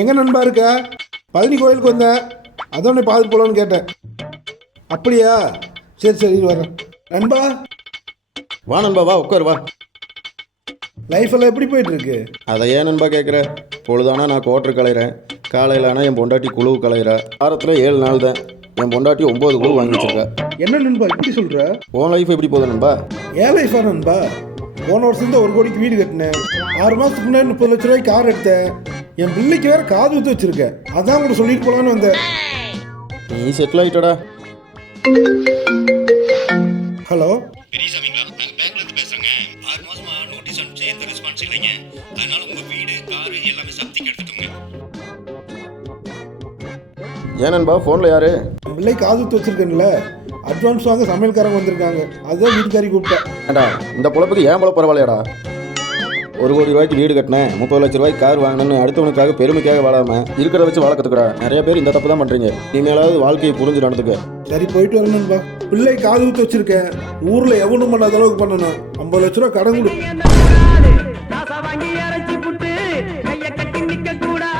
எங்கே நண்பா இருக்க? பழனி கோயிலுக்கு வந்தேன், அதான் உன்னை பார்த்துட்டு போகலான்னு கேட்டேன். அப்படியா? சரி சரி வரேன். நண்பா வா நண்பா, வா உட்கார் வா. லைஃப் எல்லாம் எப்படி போயிட்டு இருக்கு? அதை ஏன் நண்பா கேட்குற? பொழுதானா நான் கோட்டர் கலைகிறேன், காலையில் ஆனால் என் பொண்டாட்டி குழு கலைகிறா. வாரத்தில் 7 நாள் தான், என் பொண்டாட்டி 9 குழு வாங்கி வச்சிருக்கா. என்ன நண்பா இப்படி சொல்கிற? உன் லைஃப் எப்படி போகுது நண்பா? ஏன் லைஃபா நண்பா? போன வருஷம் தான் 1 கோடிக்கு வீடு கட்டினேன். 6 மாதத்துக்கு முன்னாடி 30 லட்ச ரூபாய்க்கு கார் எடுத்தேன். என் பிள்ளைக்கு வேற காது ஊற்றி வச்சிருக்கேன். அதான் கூட சொல்லிட்டு போகலான்னு வந்தேன். நீ செட்டில் ஆகிட்டடா. ஹலோ பெரியசாமிங்களா, நாங்கள் பேங்க்லேருந்து பேசுகிறேங்க. 6 மாதமா நோட்டீஸ் அனுப்பிச்சு எந்த ரெஸ்பான்ஸ் இல்லைங்க. அதனால உங்கள் வீடு காரு எல்லாமே சப்திக்கு எடுத்துட்டோங்க. ஏன் நண்பா ஃபோனில் யாரு? என் பிள்ளை காது ஊற்றி வச்சிருக்கேன்ல, அட்வான்ஸ் வாங்க சமையல்காரங்க வந்திருக்காங்க. அதுதான் வீட்டுக்காரி கூப்பிட்டேன். ஏடா இந்த பொழப்புக்கு ஏன் போல பரவாயில்லையாடா? 1 கோடி ரூபாய்க்கு வீடு கட்டினேன், 30 லட்ச ரூபாய்க்கு கார் வாங்கினேன்னு அடுத்தவனுக்காக பெருமைக்காக வாழாமல் இருக்கிறத வச்சு வாழ கற்றுக்கடா. நிறைய பேர் இந்த தப்பு தான் பண்ணுறீங்க. இனிமேலாவது வாழ்க்கையை புரிஞ்சு நடந்துக்க. சரி போயிட்டு வரணும்பா. பிள்ளை காது ஊற்றி வச்சிருக்கேன். ஊரில் எவனும் பண்ணாத அளவுக்கு பண்ணணும். 50 லட்ச ரூபா கடன் கொடு.